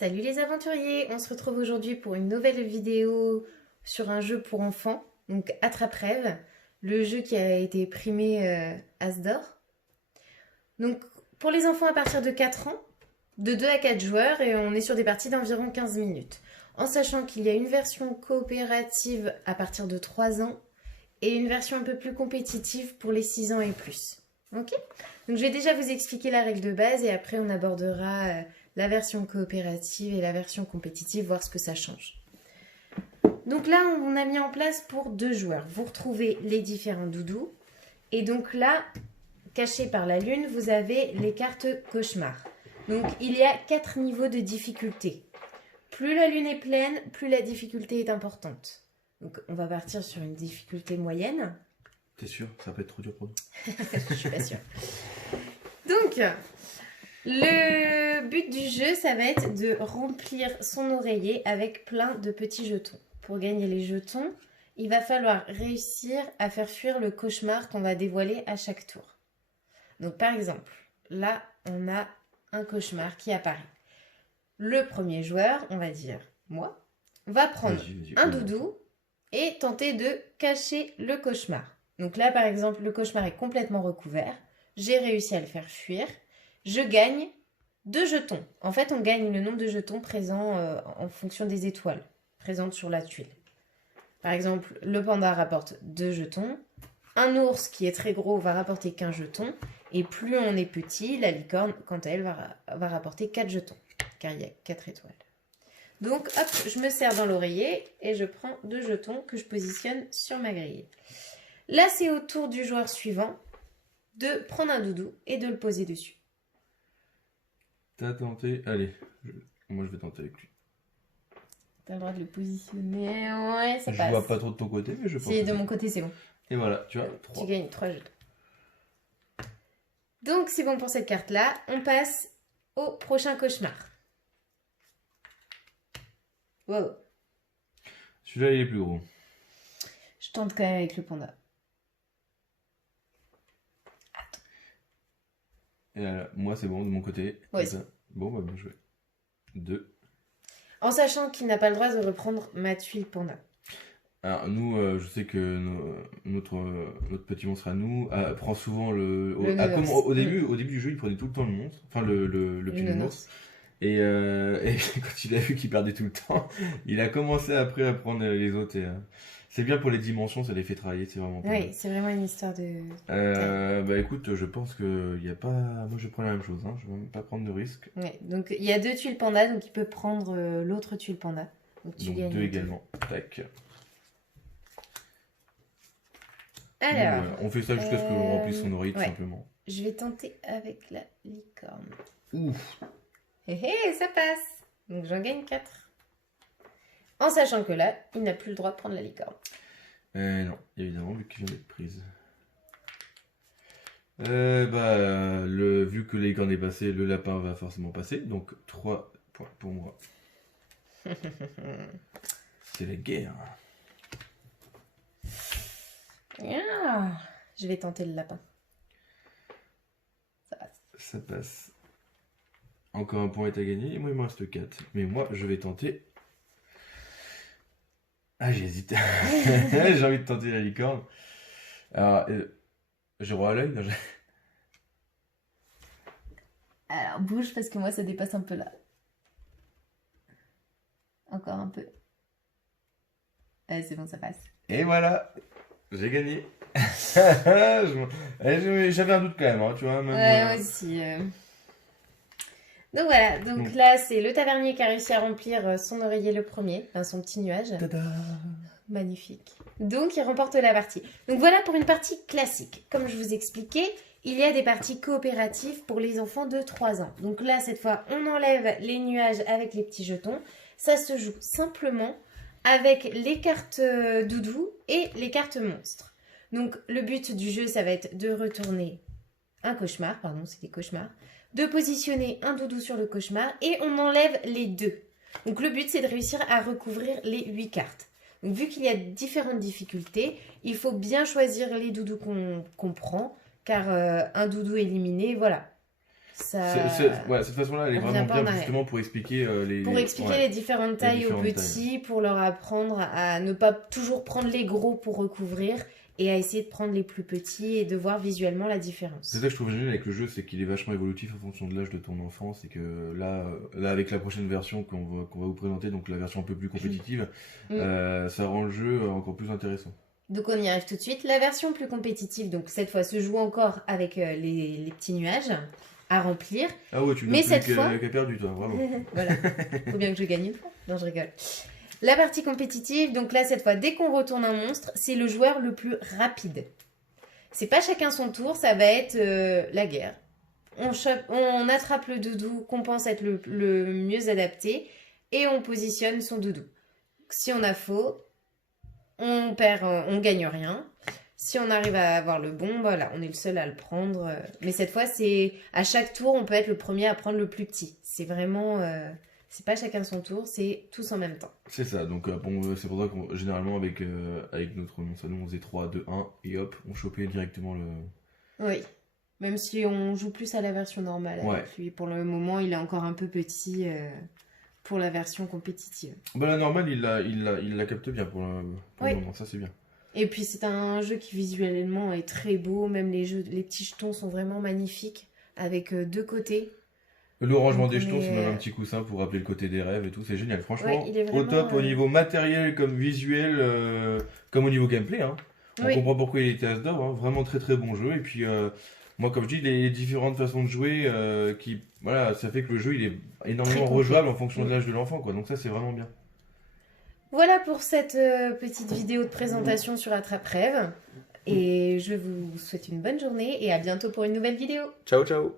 Salut les aventuriers, on se retrouve aujourd'hui pour une nouvelle vidéo sur un jeu pour enfants, donc Attrape-Rêve, le jeu qui a été primé As d'or. Donc pour les enfants à partir de 4 ans, de 2 à 4 joueurs et on est sur des parties d'environ 15 minutes. En sachant qu'il y a une version coopérative à partir de 3 ans et une version un peu plus compétitive pour les 6 ans et plus. Ok ? Donc je vais déjà vous expliquer la règle de base et après on abordera la version coopérative et la version compétitive, voir ce que ça change. Donc là, on a mis en place pour 2 joueurs. Vous retrouvez les différents doudous. Et donc là, caché par la lune, vous avez les cartes cauchemar. Donc il y a 4 niveaux de difficulté. Plus la lune est pleine, plus la difficulté est importante. Donc on va partir sur une difficulté moyenne. T'es sûr? Ça va être trop dur pour nous. Je suis pas sûre. Donc, le but du jeu, ça va être de remplir son oreiller avec plein de petits jetons. Pour gagner les jetons, il va falloir réussir à faire fuir le cauchemar qu'on va dévoiler à chaque tour. Donc par exemple, là, on a un cauchemar qui apparaît. Le premier joueur, on va dire moi, va prendre un doudou et tenter de cacher le cauchemar. Donc là, par exemple, le cauchemar est complètement recouvert. J'ai réussi à le faire fuir. Je gagne 2 jetons. En fait, on gagne le nombre de jetons présents en fonction des étoiles présentes sur la tuile. Par exemple, le panda rapporte 2 jetons. Un ours qui est très gros va rapporter qu'un jeton. Et plus on est petit, la licorne, quant à elle, va rapporter 4 jetons. Car il y a 4 étoiles. Donc, hop, je me sers dans l'oreiller et je prends 2 jetons que je positionne sur ma grille. Là, c'est au tour du joueur suivant de prendre un doudou et de le poser dessus. T'as tenté? Allez, moi je vais tenter avec lui. T'as le droit de le positionner. Ouais, ça passe. Je vois pas trop de ton côté, mais je pense. Si, de mon côté, c'est bon. Et voilà, tu vois, 3. Tu gagnes 3 jetons. Donc, c'est bon pour cette carte-là. On passe au prochain cauchemar. Wow. Celui-là, il est plus gros. Je tente quand même avec le panda. Et là, moi, c'est bon de mon côté. Ouais. Bon, bah, bien joué. 2. En sachant qu'il n'a pas le droit de reprendre ma tuile panda. Alors, nous, je sais que notre petit monstre à nous prend souvent au début du jeu, il prenait tout le temps le monstre. Enfin, le petit nounours. Et quand il a vu qu'il perdait tout le temps, il a commencé après à prendre les autres. C'est bien pour les dimensions, ça les fait travailler, c'est vraiment pas Oui, c'est vraiment une histoire de... bah écoute, je pense qu'il n'y a pas... Moi je prends la même chose, hein. Je ne vais même pas prendre de risque. Ouais, donc il y a 2 tuiles panda, donc il peut prendre l'autre tuile panda. Donc tu gagnes 2 également, tac. Alors... on fait ça jusqu'à ce qu'on remplisse son oreille tout simplement. Je vais tenter avec la licorne. Ouf. Hé hé, ça passe. Donc j'en gagne 4. En sachant que là, il n'a plus le droit de prendre la licorne. Non, évidemment, vu qu'il vient d'être prise. Vu que la licorne est passée, le lapin va forcément passer. Donc 3 points pour moi. C'est la guerre. Je vais tenter le lapin. Ça passe. Ça passe. Encore un point est à gagner. Et moi, il me reste 4. Mais moi, je vais tenter... Ah, j'hésite. J'ai envie de tenter la licorne. Alors, je vois à l'œil. Alors, bouge parce que moi, ça dépasse un peu là. Encore un peu. Allez, c'est bon, ça passe. Et voilà, j'ai gagné. J'avais un doute quand même, hein, tu vois. Même, ouais, moi aussi. Donc voilà, donc là c'est le tavernier qui a réussi à remplir son oreiller le premier, enfin son petit nuage. Tada. Magnifique. Donc il remporte la partie. Donc voilà pour une partie classique. Comme je vous expliquais, il y a des parties coopératives pour les enfants de 3 ans. Donc là cette fois on enlève les nuages avec les petits jetons. Ça se joue simplement avec les cartes doudou et les cartes monstres. Donc le but du jeu ça va être de retourner un cauchemar, pardon c'est des cauchemars, de positionner un doudou sur le cauchemar et on enlève les 2. Donc le but c'est de réussir à recouvrir les 8 cartes. Donc vu qu'il y a différentes difficultés, il faut bien choisir les doudous qu'on prend car un doudou éliminé, voilà. cette façon-là, elle est vraiment bien justement pour expliquer les différentes tailles aux petits, pour leur apprendre à ne pas toujours prendre les gros pour recouvrir et à essayer de prendre les plus petits et de voir visuellement la différence. C'est ça que je trouve génial avec le jeu, c'est qu'il est vachement évolutif en fonction de l'âge de ton enfant. C'est que là avec la prochaine version qu'on va vous présenter, donc la version un peu plus compétitive, ça rend le jeu encore plus intéressant. Donc on y arrive tout de suite. La version plus compétitive, donc cette fois, se joue encore avec les petits nuages à remplir. Ah ouais, tu n'as plus qu'à perdu, toi, bravo. Voilà, faut bien que je gagne une fois. Non, je rigole. La partie compétitive, donc là, cette fois, dès qu'on retourne un monstre, c'est le joueur le plus rapide. C'est pas chacun son tour, ça va être la guerre. On attrape le doudou qu'on pense être le mieux adapté et on positionne son doudou. Si on a faux, on perd, on gagne rien. Si on arrive à avoir le bon, voilà, on est le seul à le prendre. Mais cette fois, c'est à chaque tour, on peut être le premier à prendre le plus petit. C'est vraiment, c'est pas chacun son tour, c'est tous en même temps. C'est ça. Donc c'est pour ça que généralement avec notre monstre, nous on faisait 3, 2, 1 et hop, on chopait directement le. Oui. Même si on joue plus à la version normale. Ouais. Avec lui. Pour le moment, il est encore un peu petit pour la version compétitive. Bah la normale, il la capte bien pour le moment. Ça c'est bien. Et puis c'est un jeu qui visuellement est très beau, même les petits jetons sont vraiment magnifiques, avec deux côtés. Le rangement des jetons, c'est même un petit coussin pour rappeler le côté des rêves et tout, c'est génial. Franchement, vraiment, au top au niveau matériel comme visuel, comme au niveau gameplay. Hein. On comprend pourquoi il était As d'or, hein. Vraiment très très bon jeu. Et puis moi comme je dis, les différentes façons de jouer, ça fait que le jeu il est énormément rejouable en fonction de l'âge de l'enfant, quoi. Donc ça c'est vraiment bien. Voilà pour cette petite vidéo de présentation sur Attrape-Rêve. Et je vous souhaite une bonne journée et à bientôt pour une nouvelle vidéo. Ciao, ciao.